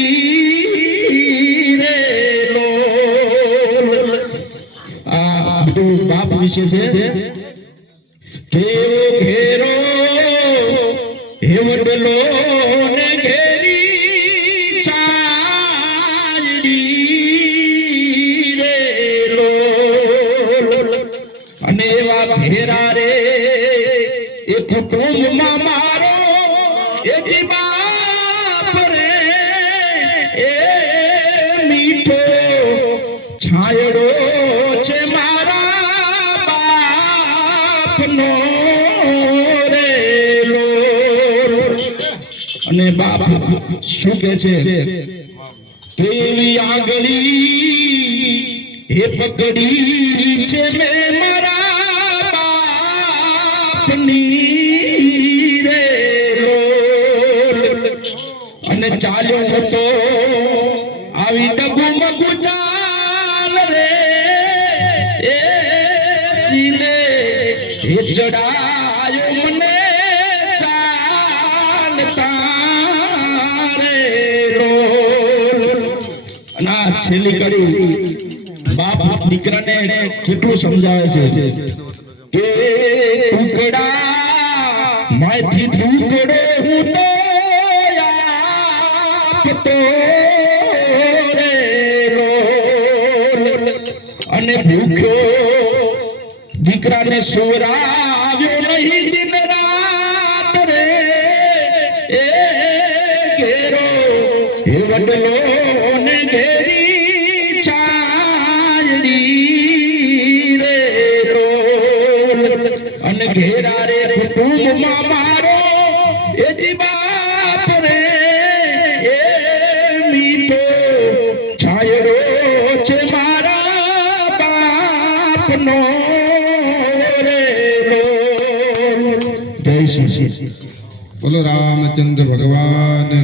છાયડી રે લોલ આ બધું બાપ વિશે છે કેવો ઘેરો હેવડલો ને ઘેરી છાયડી રે લોલ અને એવા ઘેરા રે એ કુટુંબમાં મારો એક બાપ રે એ મીઠો છાયડો છે મારા બાપનો રે લોલ અને બાપ શું કહે છે કેવી આંગળી એ પકડી છે મેં મારા બાપની રે લોલ અને ચાલ્યો હતો આવી ડગુ મગુ ચાલ રે એ જીલે એ ચડાયો મને ચાલતા રે લોલ અને આ છેલ્લી કડી બાપ દીકરાને કેટલું સમજાવે છે કે ટુકડા માથી ટુકડો હું તો આપતો રે લોલ અને ભૂખ્યો દીકરાને સોરાવ્યો નહીં દિન રાત રે એ ઘેરો એ વડલો ને ઘેરી છાયડી રે લોલ અને ઘેરા રે કુટુંબમાં મારો એ બાપ રે એ મીઠો છાયડો છે મારા બાપનો રે લોલ જય શ્રી બોલો રામચંદ્ર ભગવાન